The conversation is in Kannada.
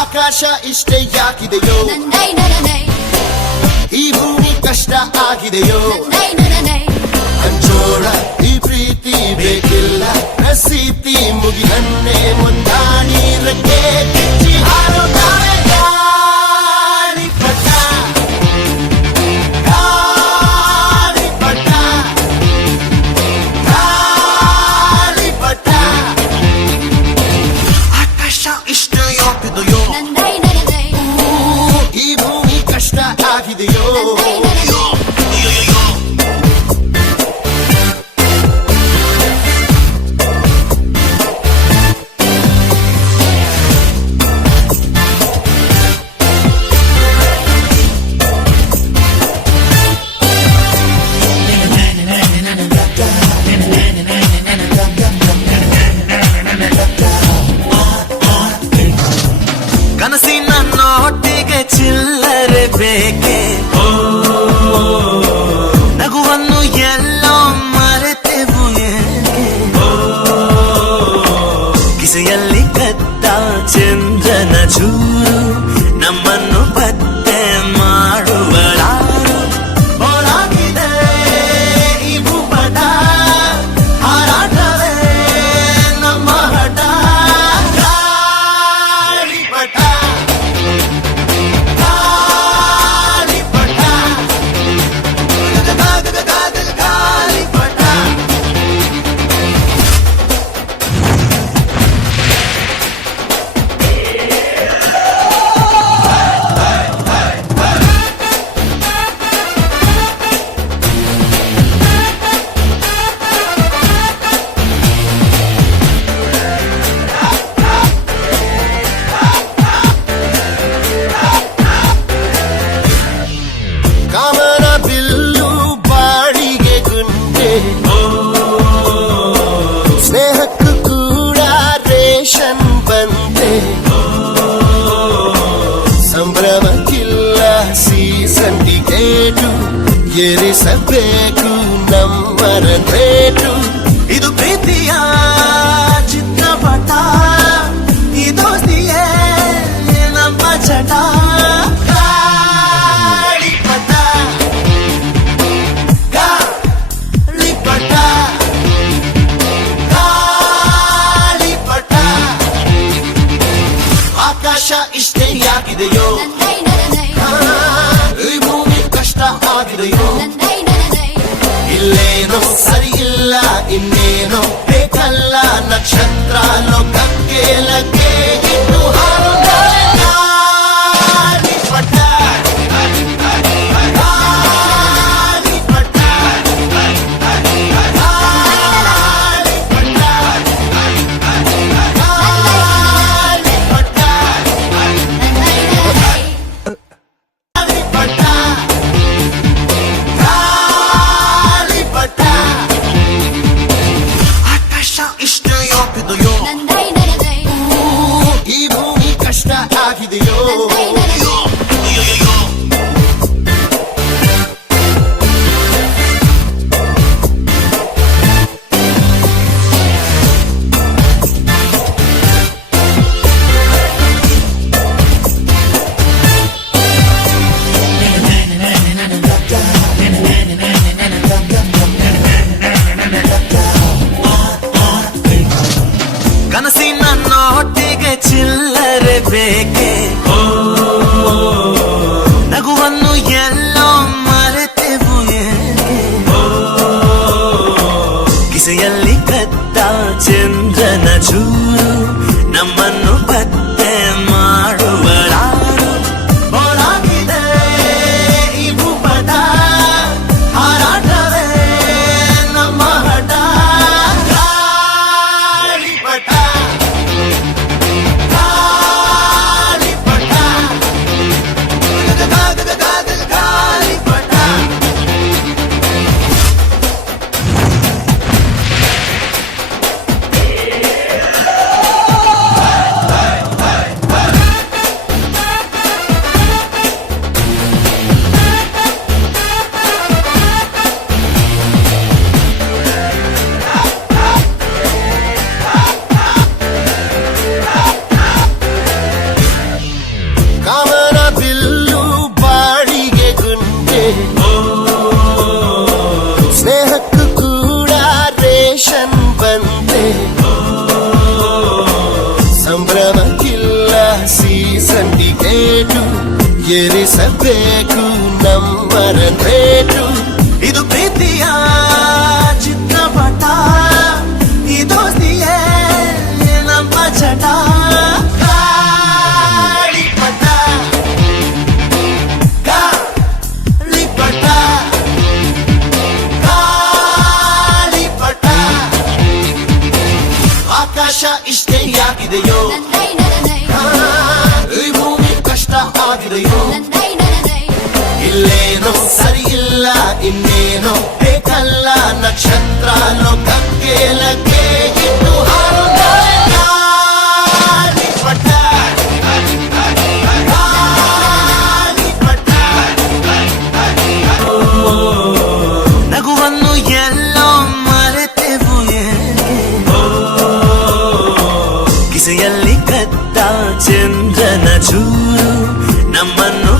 ಆಕಾಶ ಇಷ್ಟೇ ಯಾಕಿದೆಯೋ ಈ ಭೂಮಿ ಕಷ್ಟ ಆಗಿದೆಯೋ ಅಂಚೋಳ ಈ ಪ್ರೀತಿ ಬೇಕಿಲ್ಲ ಪ್ರಸೀತಿ ಮುಗಿದನ್ನೇ ಮುಂದಾಡಿ ರಕ್ಕೆ ಕಿಚ್ಚಿ ಹಾರೋ ಗಾಳಿಪಟ ಗಾಳಿಪಟ ಗಾಳಿಪಟ ಆಕಾಶ ಇಷ್ಟೇ ಯಾಕಿದೆಯೋ ಈ ಭೂಮಿ ಕಷ್ಟ ಆಗಿದೆಯೋ ಕನಸಿನ ನೋಟಿಗೆ ಚಿಲ್ಲರೆ ಬೇಕೆ ನಗುವನ್ನು ಎಲ್ಲೋ ಮರೆತೆವು ಏಕೆ ಕಿಸೆಯಲ್ಲಿ ಕದ್ದ ಚಂದ್ರನ ಚೂರು ನಮ್ಮನ್ನು ಪತ್ತೆ ಮಾಡುವಳಾರು ಹೋರಾಗಿದೆ ಈ ಭೂಪಟ ಹಾರಾಟವೇ ನಮ್ಮ ಹಠ ಗಾಳಿಪಟ ಕಾಮನ ಬಿಲ್ಲು ಬಾಡಿಗೆ ಗುಂಡೆ ಸ್ನೇಹಕ್ಕೂ ಕೂಡ ರೇಷನ್ ಬಂದೆ ಸಂಭ್ರಮಕ್ಕಿಲ್ಲ ಸೀಸನ್ ಟಿಕೇಟು ಏರಿಸಬೇಕು ನಮ್ಮರ ರೇಟು ಇದು ಪ್ರೀತಿಯ ಚಿತ್ರಪಟ ಈ ದೋಸ್ತಿಯೇ ನಮ್ಮ ಚಟ ಗಾಳಿಪಟ ಗಾಳಿಪಟ ಗಾಳಿಪಟ ಆಕಾಶ ಇಷ್ಟೇ ಯಾಕಿದೆಯೋ ಈ ಭೂಮಿ ಕಷ್ಟ ಆಗಿದೆಯೋ ಇಲ್ಲೇನೋ ಸರಿ ಇಲ್ಲ ಇನ್ನೇನೋ ಬೇಕಲ್ಲ ನಕ್ಷತ್ರ ಲೋಕಕ್ಕೆ ಲಗ್ಗೆ ಇನ್ನು ಹಾರೋ ಗಾಳಿಪಟ ಗಾಳಿಪಟ ಆಕಾಶ ಇಷ್ಟೇ ಯಾಕಿದೆಯೋ ಈ ಭೂಮಿ ಕಷ್ಟ ಆಗಿದೆಯೋ ಕನಸಿನ ನೋಟಿಗೆ ಚಿಲ್ಲರೆ ಬೇಕೆ ರೇಟು ಏರಿಸಬೇಕು ನಂಬರ ರೇಟು. ಇದು ಪ್ರೀತಿಯ ಚಿತ್ರಪಟ, ಈ ದೋಸ್ತಿಯೇ ನಮ್ಮ ಚಟ. ಗಾಳಿಪಟ ಗಾಳಿಪಟ ಗಾಳಿಪಟ. ಆಕಾಶ ಇಷ್ಟೇ ಯಾಕಿದೆಯೋ, ಈ ಭೂಮಿ ಕಷ್ಟ ಆಗಿದೆಯೋ, ಇಲ್ಲೇನೋ ಸರಿ ಇಲ್ಲ ಇನ್ನೇನೋ ಬೇಕಲ್ಲ ನಕ್ಷತ್ರ ಲೋಕಕ್ಕೆ ಲಗ್ಗೆ ಇಟ್ಟು ಹಾರು. ಗಾಳಿಪಟ ಗಾಳಿಪಟ. ನಗುವನ್ನು ಎಲ್ಲೋ ಮರೆತೆವು ಏಕೆ, ಕಿಸೆಯಲ್ಲಿ ಕದ್ದ ಚಂದ್ರನ ಚೂರು ನಮ್ಮನ್ನು